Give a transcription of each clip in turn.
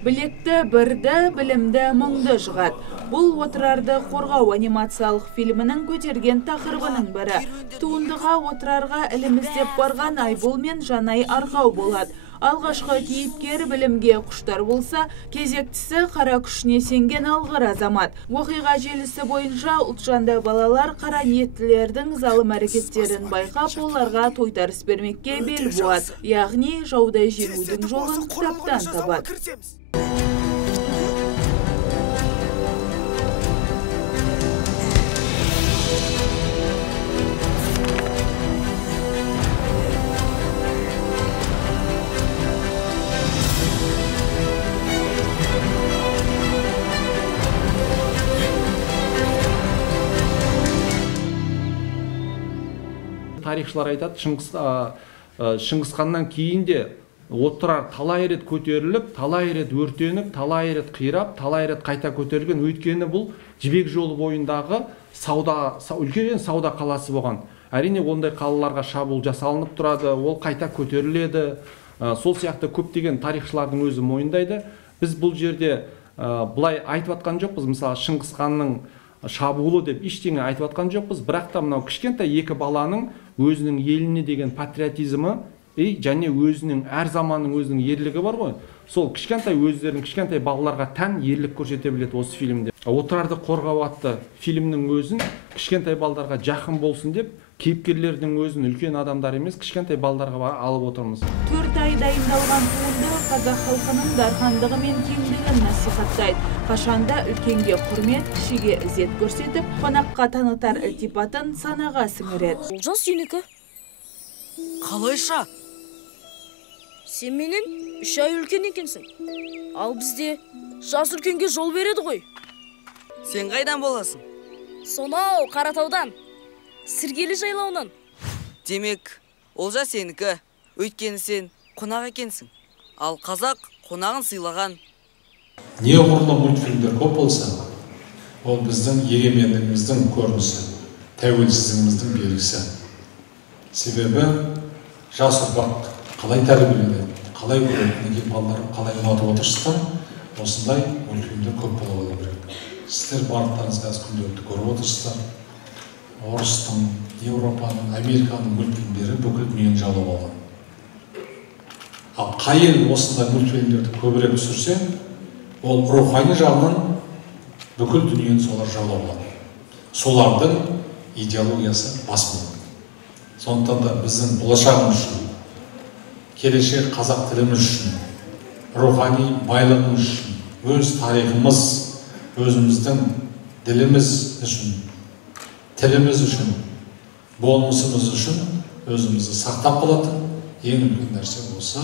Білекті бірді, білімді мұңды жығат. Бұл отырарды қорғау анимациялық фильмінің көтерген тақырыбының бірі. Туындыға отырарға іліміздеп барған Айбол мен Жанай арқау болады. Алғашқы кейіпкер білімге құштар болса, кезектісі қара күшіне сенген алғыр азамат. Оқиға желісі бойынша ұлтжанды балалар қара ниеттілердің залым әрекеттерін байқап, оларға тойтарыс бермекке бел буады. Яғни жауды жеңудің жолын кітаптан табады. Тарихшылар айтады, Шыңғыс ханнан кейін де отырар талай рет көтеріліп, талай рет өртеніп, талай рет қирап, талай рет қайта көтерілген. Өйткені бұл Жібек жолы бойындағы үлкен сауда қаласы болған. Әрине ондай қалаларға шабуыл жасалынып тұрады, ол қайта көтеріледі. Сол сияқты көптеген тарихшылардың өзі мойындайды. Біз бұл жерде бұлай айтып атқан жоқпыз. Мысалы Шыңғыс ханның шабуылы деп ештеңе айтып атқан жоқпыз. Бірақ та мынау кішкентай екі баланың өзінің еліне деген патриотизмі және өзінің әр заманның өзінің ерлігі бар ғой. Сол өздерінің кішкентай балаларға тән ерлік көрсете біледі осы фильмде. Отырарды қорғау атты фильмнің өзін кішкентай балаларға жақын болсын деп, кейіпкерлердің өзін үлкен адамдар емес, кішкентай балаларға алып отырмыз. 4 ай дайындалған туынды қазақ халқының дархандығы мен кеңдігін насихаттайды. Қашанда үлкенге құрмет, кішіге ізет көрсетіп, қонаққа танытар ілтипатын санаға сіңіреді. Олжас сенікі? Қалайша? Сен менен 3 ай үлкен екенсің. Ал бізде жас үлкенге жол береді ғой. Сен қайдан боласың? Сонау Қаратаудан, Сіргелі жайлауынан. Демек, Олжас сенікі, өйткені сен қонақ екенсің. Ал қазақ қонағын сыйлаған. Неғұрлым мультфильмдер көп болса, ол біздің егемендігіміздің көрінісі, тәуелсіздігіміздің белгісі. Себебі жас ұрпақ қалай тәрбиеленеді, қалай көреді, неге балалар қалай ұнатып отырсыздар, осындай мультфильмдер көп бола керек. Сіздер барлықтарыңыз қазір күнделікті көріп отырсыздар. Орыстың, Еуропаның, Американың мультфильмдері бүкіл дүниені жаулап алған. Ал қай ел осындай мультфильмдерді көбірек түсірсе, ол рухани жағынан бүкіл дүниені солар жаулап алады. Солардың идеологиясы бас болады. Сондықтан да біздің болашағымыз үшін, келешек қазақ тіліміз үшін, рухани байлығымыз үшін, өз тарихымыз, өзіміздің діліміз үшін, тіліміз үшін, болмысымыз үшін өзімізді сақтап қалатын ең үлкен нәрсе болса,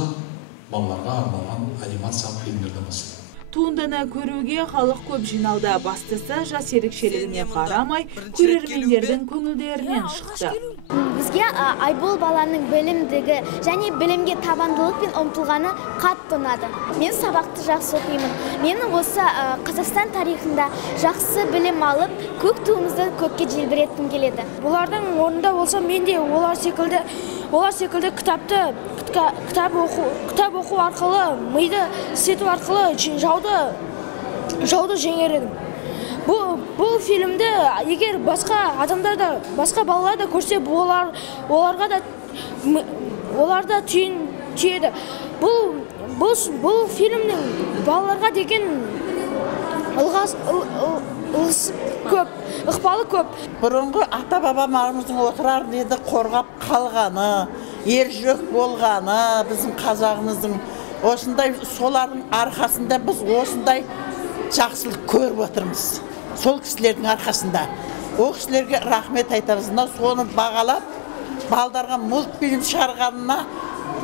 балаларға арналған анимациялық фильмдерден басталады. Туындыны көруге халық көп жиналды. Бастысы жас ерекшелігіне қарамай, көрермендердің көңілдерінен шықты. Бізге Айбол баланың білімдігі және білімге табандылық пен ұмтылғаны қатты ұнады. Мен сабақты жақсы оқимын. Менің осы Қазақстан тарихында жақсы білім алып, көк туымызды көкке желбіреткім келеді. Бұлардың орнында болсам, мен де олар секілді кітап оқу арқылы, миды істету арқылы жауды жеңер едім. Бұл фильмді егер басқа адамдар басқа балалар да көрсе, олар да түйеді. Бұл фильмнің балаларға деген ықпалы көп. Бұрынғы ата-бабамыздың отырар деді қорғап қалғаны, ержүрек болғаны, біздің қазағымыздың осындай, солардың арқасында біз осындай жақсылық көріп отырмыз. Сол кісілердің арқасында. О кісілерге рахмет айтамыз. Соны бағалап, балдарға мультфильм шығарғанына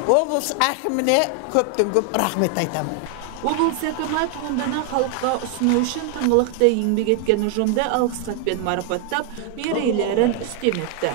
облыс әкіміне көптен көп рахмет айтамын. Облыс әкімі туындыны халыққа ұсыну үшін тыңғылықты еңбек еткен ұжымды алғыс хатпен марапаттап, мерейлерін үстем етті.